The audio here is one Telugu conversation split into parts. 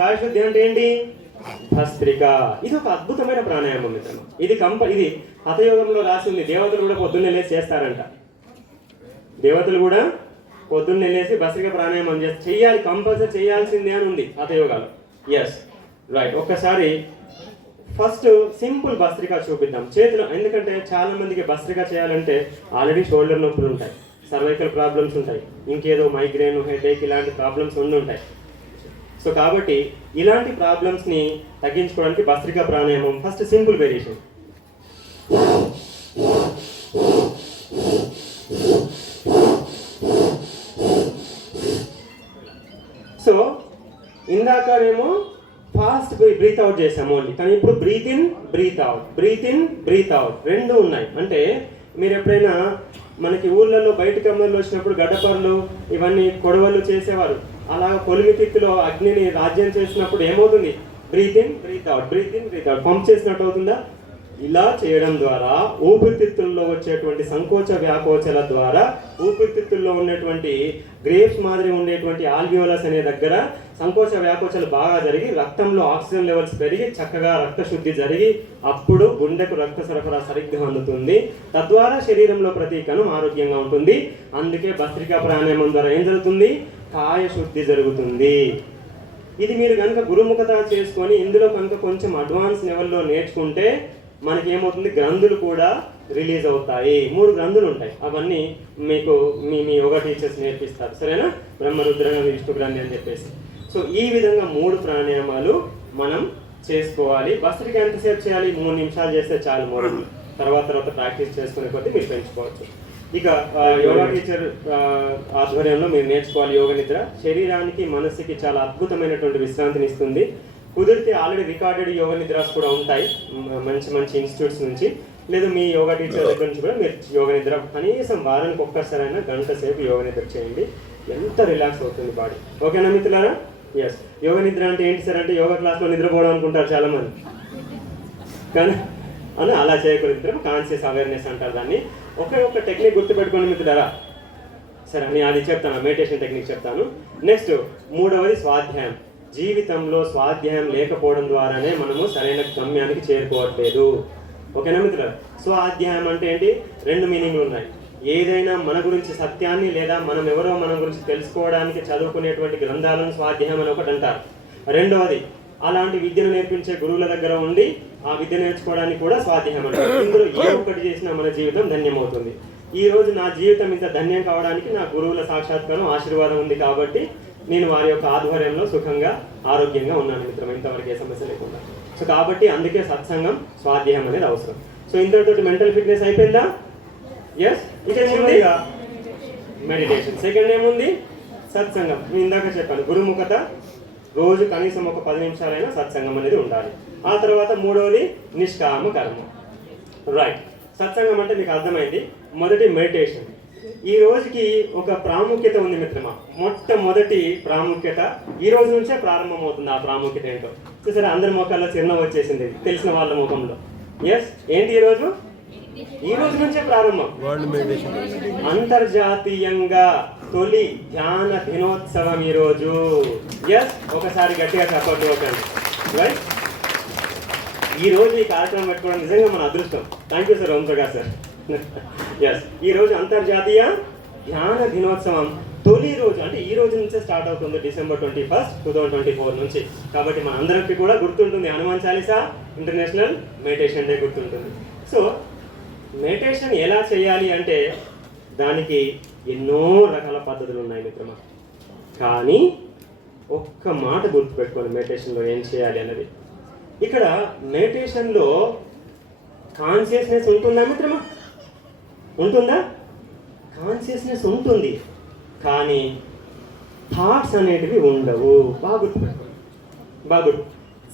కాయశుద్ధి అంటే ఏంటి? భస్త్రిక. ఇది ఒక అద్భుతమైన ప్రాణాయామం మిత్రమా. ఇది ఇది హఠయోగంలో రాసి ఉంది. దేవతలు కూడా పొద్దున్నే లేచి చేస్తారంట. దేవతలు కూడా పొద్దున్నే లేచి భస్త్రిక ప్రాణాయామం చెయ్యాలి, కంపల్సరీ చేయాల్సిందే అని ఉంది హఠయోగాలు. Yes right. ఒక్కసారి ఫస్ట్ సింపుల్ భస్త్రిక చూపిద్దాం చేతిలో. ఎందుకంటే చాలా మందికి భస్త్రిక చేయాలంటే ఆల్రెడీ షోల్డర్ నొప్పులు ఉంటాయి, సర్వైకల్ ప్రాబ్లమ్స్ ఉంటాయి, ఇంకేదో మైగ్రేన్, హెడేక్ ఇలాంటి ప్రాబ్లమ్స్ ఉంటాయి. సో కాబట్టి ఇలాంటి ప్రాబ్లమ్స్ని తగ్గించుకోవడానికి bhastrika pranayama first simple variation. So ఇందాకనేమో ఫాస్ట్ బ్రీత్ అవుట్ చేసాము ఓన్లీ, కానీ ఇప్పుడు breath in breath out, breath in breath out రెండు ఉన్నాయి. అంటే మీరు ఎప్పుడైనా మనకి ఊర్లలో బయట కమ్మర్లు వచ్చినప్పుడు గడ్డపర్లు ఇవన్నీ కొడవలు చేసేవారు. అలా కొలిమితిత్తులో అగ్నిని రాజ్యం చేసినప్పుడు ఏమవుతుంది? Breathe in breath out, breath in breath out pump చేసినట్టు అవుతుందా? ఇలా చేయడం ద్వారా ఊపిరితిత్తుల్లో వచ్చేటువంటి సంకోచ వ్యాకోచల ద్వారా ఊపిరితిత్తుల్లో ఉన్నటువంటి గ్రేప్స్ మాదిరి ఉండేటువంటి ఆల్వియోలస్ అనే దగ్గర సంకోచ వ్యాకోచలు బాగా జరిగి రక్తంలో ఆక్సిజన్ లెవెల్స్ పెరిగి చక్కగా రక్త శుద్ధి జరిగి అప్పుడు గుండెకు రక్త సరఫరా సరిగ్గా అందుతుంది. తద్వారా శరీరంలో ప్రతి కణం ఆరోగ్యంగా ఉంటుంది. అందుకే భస్త్రికా ప్రాణాయామం ద్వారా ఏం జరుగుతుంది? కాయ శుద్ధి జరుగుతుంది. ఇది మీరు కనుక గురుముఖత చేసుకొని ఇందులో కనుక కొంచెం అడ్వాన్స్ లెవెల్లో నేర్చుకుంటే మనకి ఏమవుతుంది? గ్రంథులు కూడా రిలీజ్ అవుతాయి. 3 గ్రంథులు ఉంటాయి. అవన్నీ మీకు మీ యోగా టీచర్స్ నేర్పిస్తారు, సరేనా? బ్రహ్మరుద్ర, విష్ణు గ్రంథి అని చెప్పేసి. సో ఈ విధంగా 3 ప్రాణాయామాలు మనం చేసుకోవాలి. భస్త్రిక ఎంతసేపు చేయాలి? 3 నిమిషాలు చేస్తే చాలు. 3 తర్వాత ప్రాక్టీస్ చేసుకునే కొద్దీ మీరు పెంచుకోవచ్చు. ఇక యోగా టీచర్ ఆధ్వర్యంలో మీరు నేర్చుకోవాలి యోగ నిద్ర. శరీరానికి మనస్సుకి చాలా అద్భుతమైనటువంటి విశ్రాంతిని ఇస్తుంది. కుదిరితే ఆల్రెడీ రికార్డెడ్ యోగ నిద్రాస్ కూడా ఉంటాయి మంచి మంచి ఇన్స్టిట్యూట్స్ నుంచి, లేదా మీ యోగా టీచర్ దగ్గర నుంచి కూడా మీరు యోగ నిద్ర కనీసం వారానికి ఒక్కసారైనా గంట సేపు యోగ నిద్ర చేయండి. ఎంత రిలాక్స్ అవుతుంది బాడీ. ఓకేనా మిత్రులారా? ఎస్. యోగ నిద్ర అంటే ఏంటి సార్ అంటే యోగా క్లాస్లో నిద్రపోవడం అనుకుంటారు చాలామంది, కానీ అని అలా చేయకూడదు మిత్రం. కాన్షియస్ అవేర్నెస్ అంటారు దాన్ని. ఒక్క టెక్నిక్ గుర్తుపెట్టుకోండి మిత్రులారా. సరే నేను అది చెప్తాను, మెడిటేషన్ టెక్నిక్ చెప్తాను. నెక్స్ట్ 3వది స్వాధ్యాయం. జీవితంలో స్వాధ్యాయం లేకపోవడం ద్వారానే మనము సరైన గమ్యానికి చేరుకోవట్లేదు. ఓకేనా మిత్రులారా? స్వాధ్యాయం అంటే ఏంటి? 2 మీనింగ్లు ఉన్నాయి. ఏదైనా మన గురించి సత్యాన్ని లేదా మనం ఎవరో మన గురించి తెలుసుకోవడానికి చదువుకునేటువంటి గ్రంథాలను స్వాధ్యాయం అని ఒకటి అంటారు. 2వది అలాంటి విద్యను నేర్పించే గురువుల దగ్గర ఉండి ఆ విద్య నేర్చుకోవడానికి కూడా స్వాధ్యాయం అంటారు. ఇందులో ఏ ఒక్కటి చేసినా మన జీవితం ధన్యమవుతుంది. ఈ రోజు నా జీవితం ఇంత ధన్యం కావడానికి నా గురువుల సాక్షాత్కారం ఆశీర్వాదం ఉంది కాబట్టి నేను వారి యొక్క ఆధ్వర్యంలో సుఖంగా ఆరోగ్యంగా ఉన్నాను మిత్రం, ఇంతవరకు ఏ సమస్య లేకుండా. సో కాబట్టి అందుకే సత్సంగం స్వాధ్యాయం అనేది అవసరం. సో ఇంతటితోటి మెంటల్ ఫిట్నెస్ అయిపోయిందా? ఎస్. ఇదేముంది? మెడిటేషన్. సెకండ్ ఏముంది? సత్సంగం. నేను ఇందాక చెప్పాను గురుముఖత, రోజు కనీసం ఒక 10 నిమిషాలైనా సత్సంగం అనేది ఉండాలి. ఆ తర్వాత 3వది నిష్కామ కర్మ. రైట్. సత్సంగం అంటే మీకు అర్థమైంది. మొదటి మెడిటేషన్. ఈ రోజుకి ఒక ప్రాముఖ్యత ఉంది మిత్రమా. మొట్టమొదటి ప్రాముఖ్యత ఈ రోజు నుంచే ప్రారంభమవుతుంది. ఆ ప్రాముఖ్యత ఏంటో సరే అందరి ముఖాల్లో చిరునవ్వు వచ్చేసింది తెలిసిన వాళ్ళ ముఖంలో. ఎస్. ఏంటి ఈ రోజు నుంచే ప్రారంభం. అంతర్జాతీయంగా తొలి ధ్యాన దినోత్సవం ఈ రోజు. ఎస్. ఒకసారి గట్టిగా చెప్పండి. రైట్. ఈ రోజు ఈ కార్యక్రమం పెట్టుకోవడం నిజంగా మన అదృష్టం. Thank you sir, Om Prakash sir. Yes. ఈ రోజు అంతర్జాతీయ ధ్యాన దినోత్సవం తొలి రోజు. అంటే ఈ రోజు నుంచే స్టార్ట్ అవుతుంది, December 21, 2024 నుంచి. కాబట్టి మన అందరికీ కూడా గుర్తుంటుంది Hanuman Chalisa, international meditation day గుర్తుంటుంది. సో మెడిటేషన్ ఎలా చేయాలి అంటే దానికి ఎన్నో రకాల పద్ధతులు ఉన్నాయి మిత్రమా. కానీ ఒక్క మాట గుర్తుపెట్టుకోండి మెడిటేషన్లో ఏం చేయాలి అన్నది. ఇక్కడ మెడిటేషన్లో కాన్షియస్నెస్ ఉంటుందా మిత్రమా? ఉంటుందా? కాన్షియస్నెస్ ఉంటుంది, కానీ థాట్స్ అనేటివి ఉండవు. బాగా గుర్తుపెట్టుకోండి.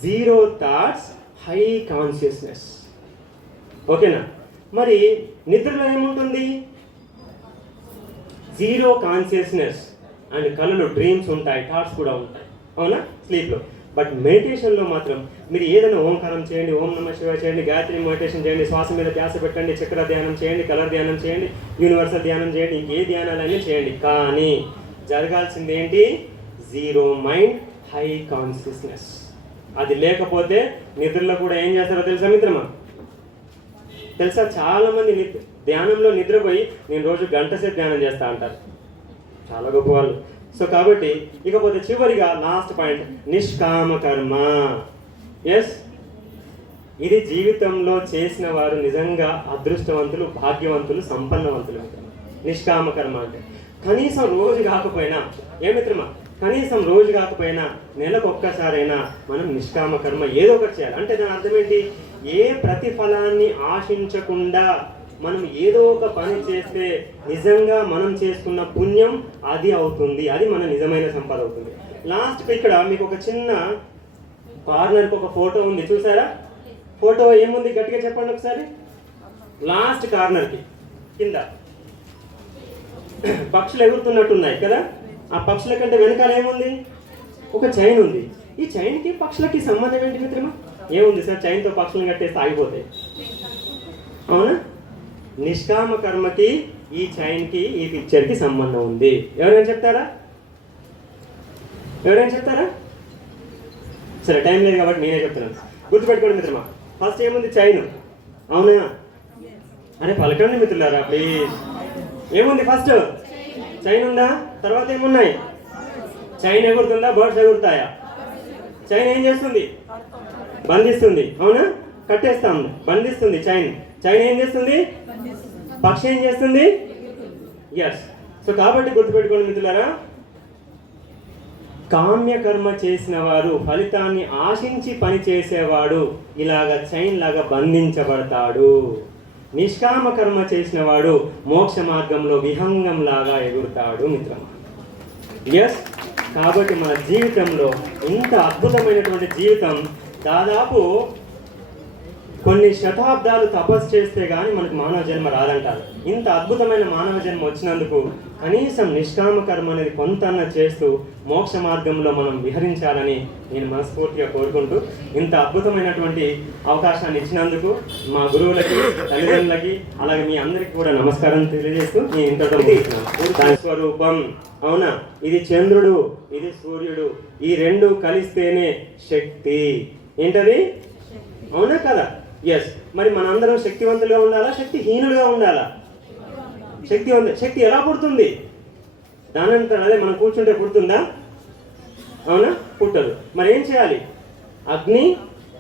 0 థాట్స్, హై కాన్షియస్నెస్. ఓకేనా? మరి నిద్రలో ఏముంటుంది? 0 కాన్షియస్నెస్ అండ్ కళలు, డ్రీమ్స్ ఉంటాయి, థాట్స్ కూడా ఉంటాయి, అవునా? స్లీప్లో. బట్ మెడిటేషన్లో మాత్రం మీరు ఏదైనా ఓంకారం చేయండి, ఓం నమః శివాయ చేయండి, గాయత్రి మెడిటేషన్ చేయండి, శ్వాస మీద ధ్యాస పెట్టండి, చక్ర ధ్యానం చేయండి, కలర్ ధ్యానం చేయండి, యూనివర్సల్ ధ్యానం చేయండి, ఇంకే ధ్యానాలన్నీ చేయండి. కానీ జరగాల్సింది ఏంటి? 0 మైండ్, హై కాన్షియస్నెస్. అది లేకపోతే నిద్రలో కూడా ఏం చేస్తారో తెలుసా మిత్రమా? తెలుసా, చాలా మంది ధ్యానంలో నిద్రపోయి నేను రోజు గంట సేపు ధ్యానం చేస్తా అంటారు, చాలా గొప్ప వాళ్ళు. సో కాబట్టి ఇకపోతే చివరిగా లాస్ట్ పాయింట్, నిష్కామ కర్మ. ఎస్, ఇది జీవితంలో చేసిన వారు నిజంగా అదృష్టవంతులు, భాగ్యవంతులు, సంపన్నవంతులు. నిష్కామ కర్మ అంటే కనీసం రోజు కాకపోయినా, ఏ మిత్రమా, కనీసం రోజు కాకపోయినా నెలకు ఒక్కసారైనా మనం నిష్కామ కర్మ ఏదో ఒకటి చేయాలి. అంటే దాని అర్థం ఏంటి? ఏ ప్రతిఫలాన్ని ఆశించకుండా మనం ఏదో ఒక పని చేస్తే నిజంగా మనం చేసుకున్న పుణ్యం అది అవుతుంది, అది మన నిజమైన సంపద అవుతుంది. లాస్ట్కి ఇక్కడ మీకు ఒక చిన్న కార్నర్కి ఒక ఫోటో ఉంది, చూసారా? ఫోటో ఏముంది గట్టిగా చెప్పండి ఒకసారి. లాస్ట్ కార్నర్కి కింద పక్షులు ఎగురుతున్నట్టున్నాయి కదా. ఆ పక్షుల కంటే వెనకాల ఏముంది? ఒక చైన్ ఉంది. ఈ చైన్కి పక్షులకి సంబంధం ఏంటి మిత్రమా? ఏముంది సార్, చైన్తో పక్షులను కట్టేస్తే ఆగిపోతాయి, అవునా? నిష్కామ కర్మకి ఈ చైన్కి ఈ పిక్చర్కి సంబంధం ఉంది. ఎవరైనా చెప్తారా? ఎవరైనా చెప్తారా? సరే, టైం లేదు కాబట్టి నేనే చెప్తున్నాను. గుర్తుపెట్టుకోండి మిత్రమా, ఫస్ట్ ఏముంది? చైన్, అవునా? అరే పలకండి మిత్రులారా ప్లీజ్. ఏముంది? ఫస్ట్ చైన్ ఉందా? తర్వాత ఏమున్నాయి? చైన్ ఎగురుతుందా? బర్డ్స్ ఎగురుతాయా? చైన్ ఏం చేస్తుంది? బంధిస్తుంది, అవునా? కట్టేస్తాం, బంధిస్తుంది చైన్. చైన్ ఏం చేస్తుంది? పక్షి ఏం చేస్తుంది? ఎస్. సో కాబట్టి గుర్తుపెట్టుకోండి మిత్రులారా, కామ్య కర్మ చేసిన వారు, ఫలితాన్ని ఆశించి పని చేసేవాడు ఇలాగ చైన్ లాగా బంధించబడతాడు. నిష్కామ కర్మ చేసిన వాడు మోక్ష మార్గంలో విహంగం లాగా ఎగురుతాడు మిత్రమా. ఎస్. కాబట్టి మన జీవితంలో ఇంత అద్భుతమైనటువంటి జీవితం, దాదాపు కొన్ని శతాబ్దాలు తపస్సు చేస్తే కానీ మనకు మానవ జన్మ రాదంటారు. ఇంత అద్భుతమైన మానవ జన్మ వచ్చినందుకు కనీసం నిష్కామ కర్మ అనేది కొంతన్నా చేస్తూ మోక్ష మార్గంలో మనం విహరించాలని నేను మనస్ఫూర్తిగా కోరుకుంటూ, ఇంత అద్భుతమైనటువంటి అవకాశాన్ని ఇచ్చినందుకు మా గురువులకి, తల్లిదండ్రులకి, అలాగే మీ అందరికీ కూడా నమస్కారం తెలియజేస్తూ నేను ఇంతతో దాని స్వరూపం, అవునా? ఇది చంద్రుడు, ఇది సూర్యుడు, ఈ రెండు కలిస్తేనే శక్తి. ఏంటది? అవునా కదా? ఎస్. మరి మనందరం శక్తివంతులుగా ఉండాలా, శక్తిహీనులుగా ఉండాలా? శక్తి ఎలా పుడుతుంది? దానంతా అదే మనం కూర్చుంటే పుడుతుందా? అవునా? పుట్టదు. మరి ఏం చేయాలి? అగ్ని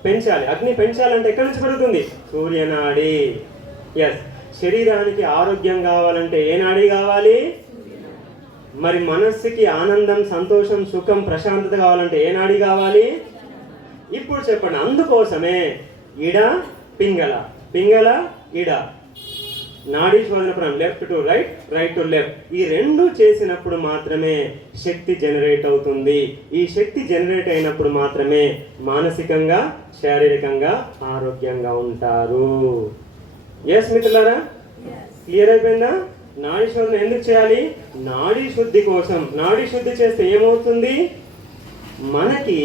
పెంచాలి. అగ్ని పెంచాలంటే ఎక్కడి నుంచి పెరుగుతుంది? సూర్యనాడి. ఎస్. శరీరానికి ఆరోగ్యం కావాలంటే ఏ నాడి కావాలి? మరి మనస్సుకి ఆనందం, సంతోషం, సుఖం, ప్రశాంతత కావాలంటే ఏ నాడి కావాలి? ఇప్పుడు చెప్పండి. అందుకోసమే ఇడ పింగళ, పింగళ ఇడ, నాడీ శోధన ప్రాణం, left to right, right to left, ఈ రెండు చేసినప్పుడు మాత్రమే శక్తి జనరేట్ అవుతుంది. ఈ శక్తి జనరేట్ అయినప్పుడు మాత్రమే మానసికంగా, శారీరకంగా ఆరోగ్యంగా ఉంటారు. ఎస్ మిత్రులారా, క్లియర్ అయిపోయిందా? నాడీ శోధన ఎందుకు చేయాలి? నాడీ శుద్ధి కోసం. నాడీ శుద్ధి చేస్తే ఏమవుతుంది? మనకి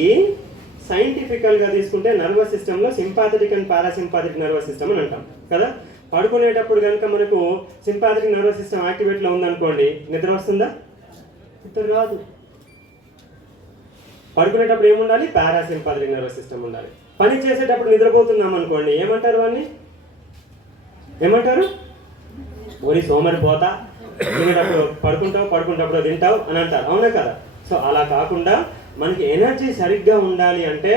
సైంటిఫికల్గా తీసుకుంటే నర్వస్ సిస్టంలో sympathetic and parasympathetic nervous system అని అంటాం కదా. పడుకునేటప్పుడు కనుక మనకు సింపాథెటిక్ నర్వస్ సిస్టమ్ యాక్టివేట్లో ఉందనుకోండి, నిద్ర వస్తుందా? నిద్ర రాదు. పడుకునేటప్పుడు ఏముండాలి? పారాసింపాథెటిక్ నర్వస్ సిస్టమ్ ఉండాలి. పని చేసేటప్పుడు నిద్రపోతున్నాం అనుకోండి, ఏమంటారు వాడిని? ఏమంటారు? ఓరి సోమరి పోతా, తినేటప్పుడు పడుకుంటప్పుడు తింటావు అని అంటారు, అవునా కదా? సో అలా కాకుండా మనకి ఎనర్జీ సరిగ్గా ఉండాలి అంటే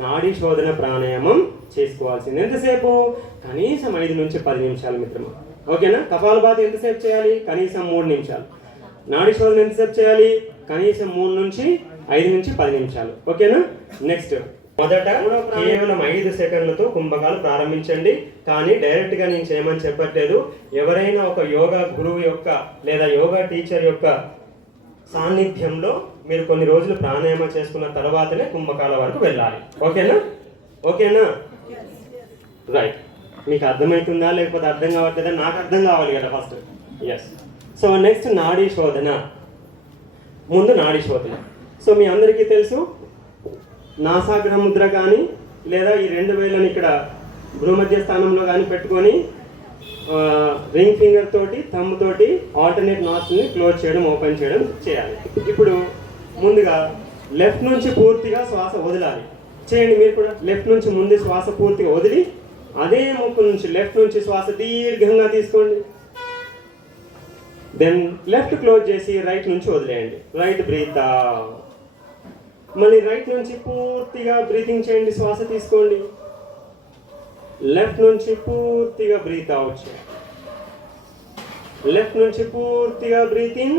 నాడీ శోధన ప్రాణాయామం చేసుకోవాల్సింది. ఎంతసేపు? కనీసం 5 నుంచి 10 నిమిషాలు మిత్రమా. ఓకేనా? కపాలభాతి ఎంతసేపు చేయాలి? కనీసం 3 నిమిషాలు. నాడీ శోధన ఎంతసేపు చేయాలి? కనీసం 3 నుంచి 5 నుంచి 10 నిమిషాలు. ఓకేనా? నెక్స్ట్, మొదట కేవలం 5 సెకండ్లతో కుంభకాలు ప్రారంభించండి. కానీ డైరెక్ట్గా నేను చేయమని చెప్పట్లేదు. ఎవరైనా ఒక యోగా గురువు యొక్క లేదా యోగా టీచర్ యొక్క సాన్నిధ్యంలో మీరు కొన్ని రోజులు ప్రాణాయామం చేసుకున్న తర్వాతనే కుంభకాల వరకు వెళ్ళాలి. ఓకేనా? ఓకేనా? రైట్. మీకు అర్థమవుతుందా లేకపోతే అర్థం కావట్లేదా? నాకు అర్థం కావాలి కదా ఫస్ట్. ఎస్. సో నెక్స్ట్ నాడీ శోధన. ముందు నాడీ శోధన. సో మీ అందరికీ తెలుసు, నాసాగ్ర ముద్ర కానీ లేదా ఈ 2 వేళ్ళని ఇక్కడ భూమధ్య స్థానంలో కానీ పెట్టుకొని రింగ్ ఫింగర్ తోటి, థంబ్ తోటి ఆల్టర్నేట్ నాస్ట్రిల్ని క్లోజ్ చేయడం, ఓపెన్ చేయడం చేయాలి. ఇప్పుడు ముందుగా లెఫ్ట్ నుంచి పూర్తిగా శ్వాస వదలాలి. చేయండి మీరు కూడా. లెఫ్ట్ నుంచి ముందు శ్వాస పూర్తిగా వదిలి అదే ముక్కు నుంచి లెఫ్ట్ నుంచి శ్వాస దీర్ఘంగా తీసుకోండి. దెన్ లెఫ్ట్ క్లోజ్ చేసి రైట్ నుంచి వదిలేయండి. Right breathe. మళ్ళీ రైట్ నుంచి పూర్తిగా బ్రీతింగ్ చేయండి, శ్వాస తీసుకోండి. లెఫ్ట్ నుంచి పూర్తిగా బ్రీత్ అవుట్ చేయండి. లెఫ్ట్ నుంచి పూర్తిగా బ్రీతింగ్,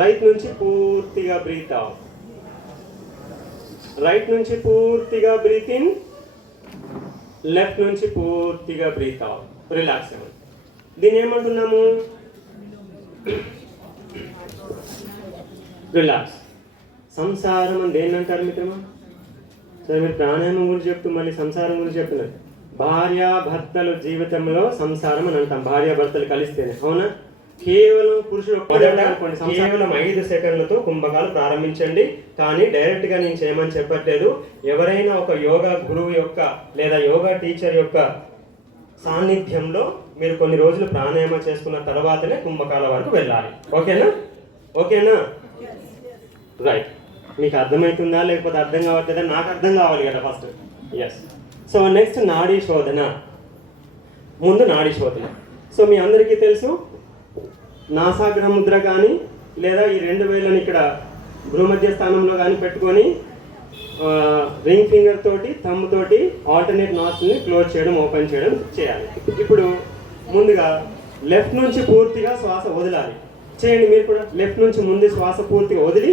రైట్ నుంచి పూర్తిగా బ్రీత్ అవుట్. రైట్ నుంచి పూర్తిగా బ్రీతింగ్, లెఫ్ట్ నుంచి పూర్తిగా బ్రీత్ అవుట్. రిలాక్స్ అవ్వండి. దీన్ని ఏమంటున్నాము? రిలాక్స్. సంసారం అని దేన్ని అంటారు మిత్రమా? సరే, మీరు ప్రాణాయామం గురించి చెప్తూ మళ్ళీ సంసారం గురించి చెప్తున్నారు. భార్యాభర్తల జీవితంలో సంసారం అని అంటాం, భార్యాభర్తలు కలిస్తేనే. అవునా? కేవలం పురుషుడు కేవలం 5 సెకండ్లతో కుంభకాలు ప్రారంభించండి. కానీ డైరెక్ట్గా నేను చేయమని చెప్పట్లేదు. ఎవరైనా ఒక యోగా గురువు యొక్క లేదా యోగా టీచర్ యొక్క సాన్నిధ్యంలో మీరు కొన్ని రోజులు ప్రాణాయామం చేసుకున్న తర్వాతనే కుంభకాల వరకు వెళ్ళాలి. ఓకేనా? ఓకేనా? రైట్. మీకు అర్థమవుతుందా లేకపోతే అర్థం కావట్లేదా? నాకు అర్థం కావాలి కదా ఫస్ట్. ఎస్. సో నెక్స్ట్ నాడీ శోధన. ముందు నాడీ శోధన. సో మీ అందరికీ తెలుసు, నాసాగ్ర ముద్ర కానీ లేదా ఈ 2 వేళ్ళని ఇక్కడ భూమధ్య స్థానంలో కానీ పెట్టుకొని రింగ్ ఫింగర్ తోటి థంబ్ తోటి ఆల్టర్నేట్ నాస్ట్ని క్లోజ్ చేయడం, ఓపెన్ చేయడం చేయాలి. ఇప్పుడు ముందుగా లెఫ్ట్ నుంచి పూర్తిగా శ్వాస వదలాలి. చేయండి మీరు కూడా. లెఫ్ట్ నుంచి ముందు శ్వాస పూర్తిగా వదిలి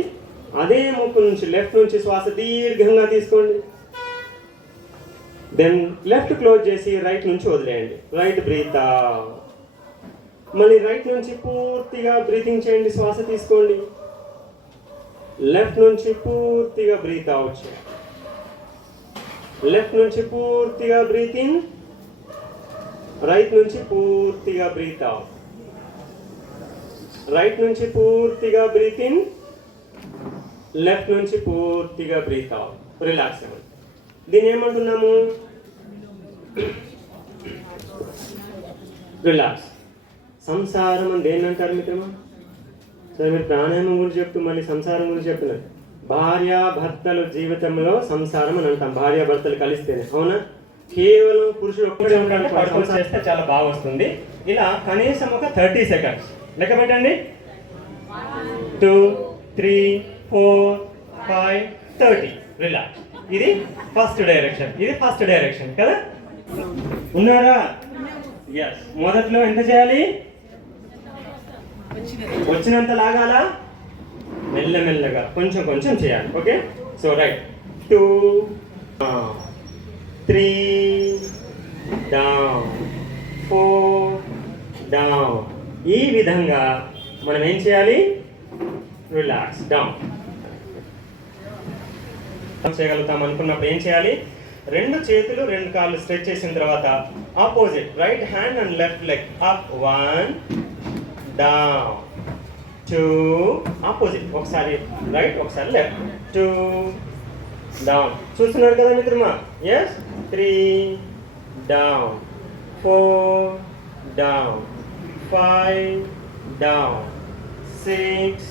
అదే ముక్కు నుంచి లెఫ్ట్ నుంచి శ్వాస దీర్ఘంగా తీసుకోండి. దెన్ లెఫ్ట్ క్లోజ్ చేసి రైట్ నుంచి వదిలేయండి. Right breathe. మళ్ళీ రైట్ నుంచి పూర్తిగా బ్రీతింగ్ చేయండి, శ్వాస తీసుకోండి. లెఫ్ట్ నుంచి పూర్తిగా బ్రీత్ అవుట్ చేయండి. లెఫ్ట్ నుంచి పూర్తిగా బ్రీతింగ్, రైట్ నుంచి పూర్తిగా బ్రీత్ అవుట్. రైట్ నుంచి పూర్తిగా బ్రీతింగ్, లెఫ్ట్ నుంచి పూర్తిగా బ్రీత్ అవుట్. రిలాక్స్ అవ్వండి. దీన్ని ఏమంటున్నాము? రిలాక్స్. సంసారం అని దేన్ని అంటారు మిత్రమా? సరే, మీరు ప్రాణాయామం గురించి చెప్తూ మళ్ళీ సంసారం గురించి చెప్తున్నారు. భార్యాభర్తల జీవితంలో సంసారం అని అంటాం, భార్యాభర్తలు కలిస్తేనే. అవునా? కేవలం పురుషుడు ఒక్కడే ఉంటాడు చేస్తే చాలా బాగా వస్తుంది. ఇలా కనీసం ఒక 30 సెకండ్స్ లెక్క పెట్టండి. 2, 3, 4, 5, 30. రిలాక్స్. ఇది ఫస్ట్ డైరెక్షన్. ఇది ఫస్ట్ డైరెక్షన్ కదా? ఉన్నారా? ఎస్. మొదట్లో ఎంత చేయాలి? వచ్చినంత లాగాలా? మెల్లమెల్లగా కొంచెం కొంచెం చేయాలి. Okay? So right. 2, 3 down, 4 down. ఈ విధంగా మనం ఏం చేయాలి? రిలాక్స్ డౌన్ చేయగలుగుతాం అనుకున్నప్పుడు ఏం చేయాలి? 2 చేతులు 2 కాళ్ళు స్ట్రెచ్ చేసిన తర్వాత opposite right hand and left leg up, 1 down, 2 opposite, ఒకసారి రైట్ ఒకసారి లెఫ్ట్, 2 డౌన్. చూస్తున్నారు కదా మిత్రమా? Yes. 3 down, 4 down, 5 down, 6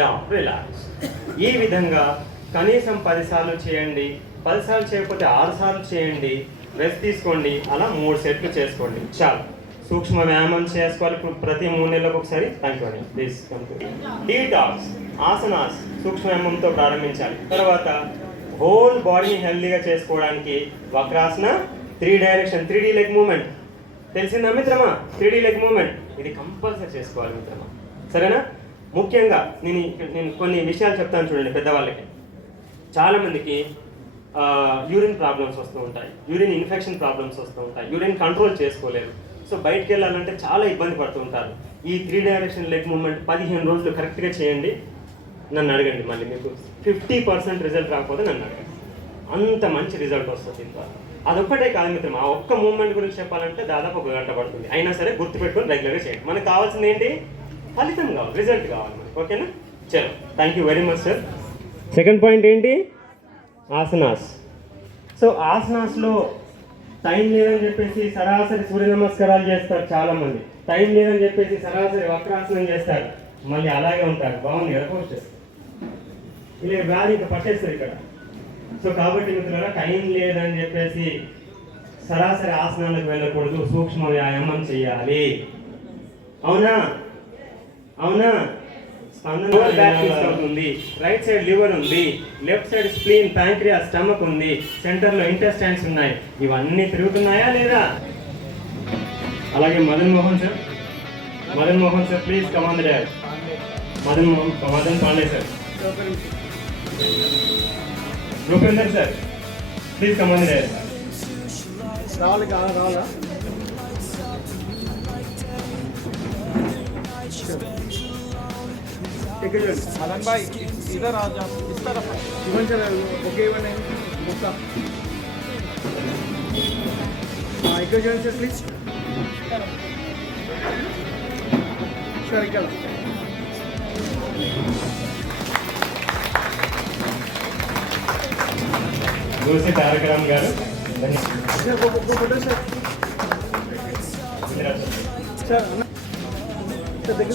down. Relax. ఈ విధంగా కనీసం 10 సార్లు చేయండి. 10 సార్లు చేయకపోతే 6 సార్లు చేయండి. రెస్ట్ తీసుకోండి. అలా 3 సెట్లు చేసుకోండి. చాలు. సూక్ష్మ వ్యాయామం చేసుకోవాలి ప్రతి 3 నెలలకు ఒకసారి. థ్యాంక్ యూ అండి. Please come to detox. Asanas సూక్ష్మ వ్యాయామంతో ప్రారంభించాలి. తర్వాత హోల్ బాడీని హెల్దీగా చేసుకోవడానికి వక్రాసన, 3 డైరెక్షన్ 3D లెగ్ మూమెంట్. తెలిసిందా మిత్రమా? 3D లెగ్ మూమెంట్ ఇది కంపల్సరీ చేసుకోవాలి మిత్రమా. సరేనా? ముఖ్యంగా నేను కొన్ని విషయాలు చెప్తాను చూడండి. పెద్దవాళ్ళకి చాలామందికి యూరిన్ ప్రాబ్లమ్స్ వస్తూ ఉంటాయి, యూరిన్ ఇన్ఫెక్షన్ ప్రాబ్లమ్స్ వస్తూ ఉంటాయి, యూరిన్ కంట్రోల్ చేసుకోలేరు. సో బయటికి వెళ్ళాలంటే చాలా ఇబ్బంది పడుతూ ఉంటారు. ఈ 3 డైరెక్షన్ లెగ్ మూమెంట్ 15 రోజులు కరెక్ట్గా చేయండి. నన్ను అడగండి. మళ్ళీ మీకు 50% రిజల్ట్ రాకపోతే నన్ను అడగండి. అంత మంచి రిజల్ట్ వస్తుంది దీని ద్వారా. అదొక్కటే కాదు మిత్రం, ఆ ఒక్క మూమెంట్ గురించి చెప్పాలంటే దాదాపు 1 గంట పడుతుంది. అయినా సరే గుర్తుపెట్టుకొని రెగ్యులర్గా చేయండి. మనకు కావాల్సింది ఏంటి? ఫలితం కావాలి, రిజల్ట్ కావాలి మనకి. ఓకేనా? చలో, thank you very much sir. Second point ఏంటి? ఆసనాస్. సో ఆసనాస్లో టైం లేదని చెప్పేసి సరాసరి సూర్య నమస్కారాలు చేస్తారు చాలామంది. టైం లేదని చెప్పేసి సరాసరి వక్రాసనం చేస్తారు, మళ్ళీ అలాగే ఉంటారు. బాగుంది కదా పోస్టర్? ఇలా వ్యాధి ఇంకా పట్టేస్తుంది ఇక్కడ. సో కాబట్టి మిత్రులారా, టైం లేదని చెప్పేసి సరాసరి ఆసనాలకు వెళ్ళకూడదు, సూక్ష్మ వ్యాయామం చేయాలి. అవునా అవునా? స్పందన అవుతుంది. రైట్ సైడ్ లివర్ ఉంది, left side spleen, pancreas, stomach ఉంది, సెంటర్ లో ఇంటెస్టైన్స్ ఉన్నాయి. ఇవన్నీ తిరుగుతున్నాయా లేదా? అలాగే Madan Mohan sir please command dad. Madan Pandey sir. Rupender sir please command dad. రావాలా మదన్ భాయ్ ఇద్దరు రాజా ఇస్తారా ఇవ్వండి సార్. ఓకే ఇవ్వండి బుక్క ఇక్కడ చూడండి సార్ ప్లీజ్. సార్ ఇక్కడ దోసి తారకరామ్ గారు. Photo sir. సార్ దగ్గర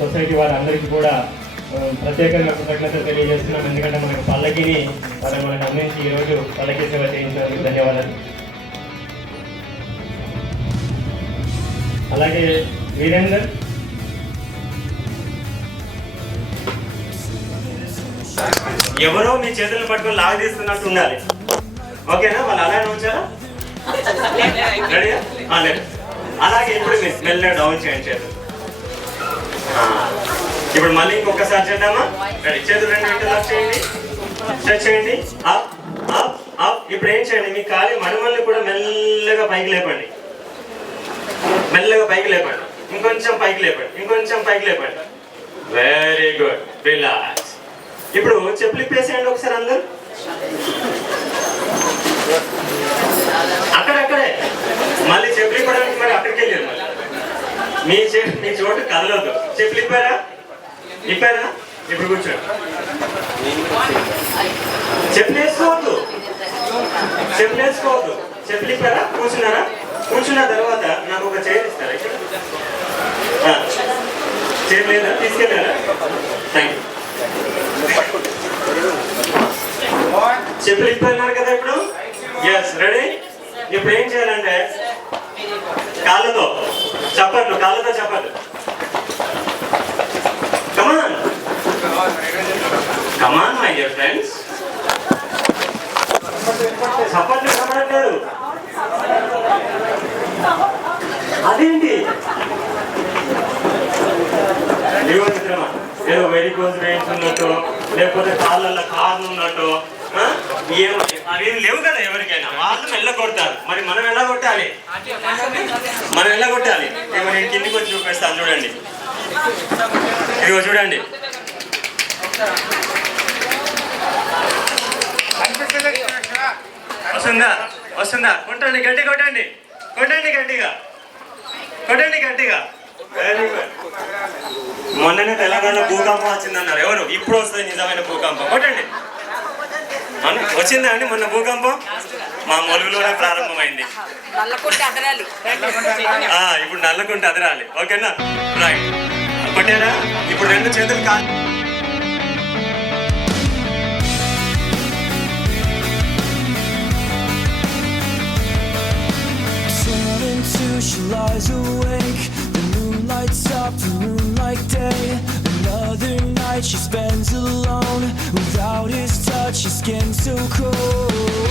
సొసైటీ వారందరికీ కూడా ప్రత్యేకంగా కృతజ్ఞతలు తెలియజేస్తున్నాం. ఎందుకంటే మనకు పల్లకిని మనకు అందించి ఈరోజు పల్లకి సేవ చేయించినందుకు ధన్యవాదాలు. అలాగే వీరేందర్, ఎవరో మీ చేతులను పట్టుకొని లాగదీస్తున్నట్టు ఉండాలి. ఓకేనా? వాళ్ళు అలానే ఉంచారా? రెడీగా? లేదు. అలాగే ఇప్పుడు మీరు మెల్లగా డౌన్ చేయండి చేతులు. ఇప్పుడు మళ్ళీ ఇంకొకసారి చేద్దామా? రెడీ. చేతులు రెండు లాక్ చేయండి, స్ట్రెచ్ చేయండి, అప్ అప్ అప్. ఇప్పుడు ఏం చేయండి, మీ కాలి మనుమల్ని కూడా మెల్లగా పైకి లేపండి, మెల్లగా పైకి లేపండి, ఇంకొంచెం పైకి లేపండి, ఇంకొంచెం పైకి లేపండి. Very good, relax. ఇప్పుడు చెప్పులు ఇప్పేసేయండి ఒకసారి అందరు. అక్కడక్కడే మళ్ళీ చెప్పులు ఇప్పడానికి మరి అక్కడికి వెళ్ళారు. మళ్ళీ మీ చోటు కదలొద్దు. చెప్పులు ఇప్పారా? ఇప్పుడు కూర్చోండి. చెప్పులు వేసుకోవద్దు, చెప్పులు ఇప్పారా? కూర్చున్నారా? కూర్చున్న తర్వాత నాకు ఒక చైర్ ఇస్తారా? ఇక్కడ చైర్ లేదా? తీసుకెళ్ళారా? Thank you. చెప్పులు ఇప్పున్నారు కదా ఇప్పుడు. Yes, ready. ఇప్పుడు ఏం చేయాలంటే కాళ్ళతో చప్పట్లు, కమాన్ మై డియర్ ఫ్రెండ్స్. చప్పట్లు కనబడట్లేదు. అదేంటి మిత్రమా? ఏదో వెరికోజ్ వెయిన్స్ ఉన్నట్టు, లేకపోతే కాళ్ళల్లో కార్లు ఉన్నట్టు అవి లేవు కదా ఎవరికైనా. వాళ్ళు వెళ్ళగొడతారు. మరి మనం ఎలా కొట్టాలి? నేను కిందికి వచ్చి చూపిస్తాను. చూడండి, ఇదిగో చూడండి. వస్తుందా? కొట్టండి, గట్టి కొట్టండి, గట్టిగా. Very good. మొన్ననే తెలంగాణలో భూకంపం వచ్చిందన్నారు. ఎవరు? ఇప్పుడు వస్తుంది నిజమైన భూకంపం. కొట్టండి. వచ్చిందా అండి మొన్న భూకంపం? మా మొలుగులోనే ప్రారంభమైంది. ఇప్పుడు నల్లకుంట అదరాలి. ఓకేనా? రైట్. కొట్టారా? ఇప్పుడు రెండు చేతులు కాదు. She lies awake, the moon lights up, the moon like day. Another night she spends alone, without his touch, his skin so cold.